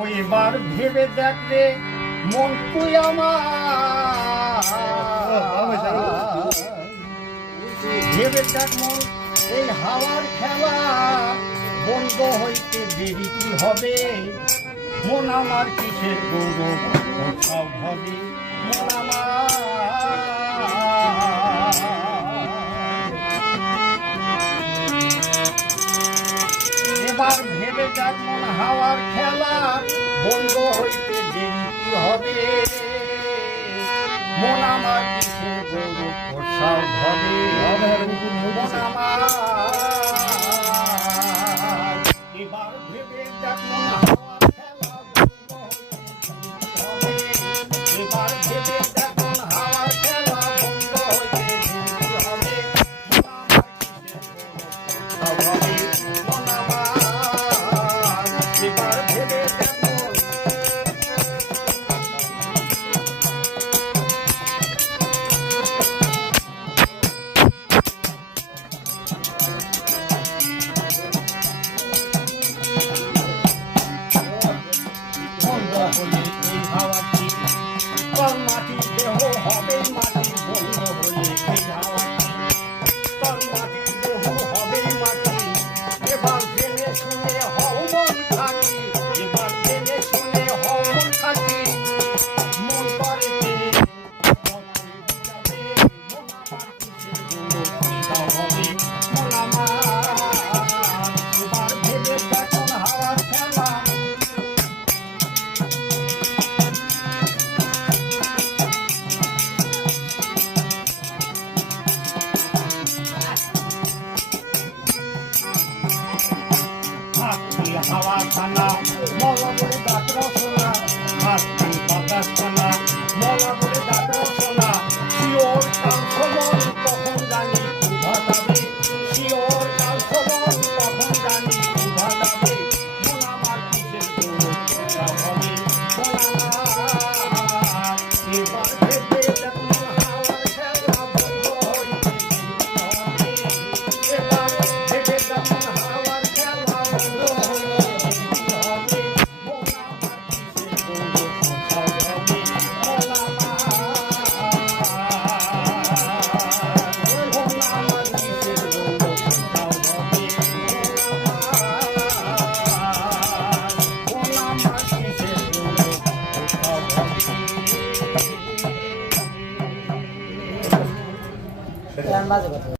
ওইবার ভেবে দেখলে মন তুই আমার ভেবে দেখ মন এই হাওয়ার খেলা বন্ধ হইতে দেরি কি হবে মন আমার কিসের গৌরব সব হবে মন আমার এবার ভেবে দেখ মন হাওয়ার খেলা বন্ধ হইতে দেরি কি হবে মন আমার কিসের গৌরব সব হবে মন আমার এবার ভেবে দেখ মন হাওয়ার খেলা বন্ধ হইতে এবার ভেবে দেখ মন হাওয়ার খেলা বন্ধ হইতে দেরি হবে মন আমার কিসের গৌরব সব হবে মন আমার এবার ভেবে দেখ মাটি দেহ হবে মাটি বন্ধ হলে এই হাওয়াটি তোর মাটি দেহ হবে মাটি এবার জেনে শুনে হও মন খাটি এবার জেনে শুনে হও মন খাটি মন করে হবে মন আমার এবার ভেবে দেখুন হাওয়ার খেলা হাওয়া খানা মলা বলে দাঁত রসনা হাতি বাতাস খানা মলা বলে দাঁত রসনা শিওর কাল খবর কখন জানি উভা যাবে শিওর কাল খবর কখন জানি উভা যাবে মন আমার কিসের গৌরব হবে মন আমার এবার ভেবে দেখুন হাওয়ার খেলা বন্ধ হইতে হবে এবার ভেবে দেখুন হাওয়ার খেলা বন্ধ বাজে কথা।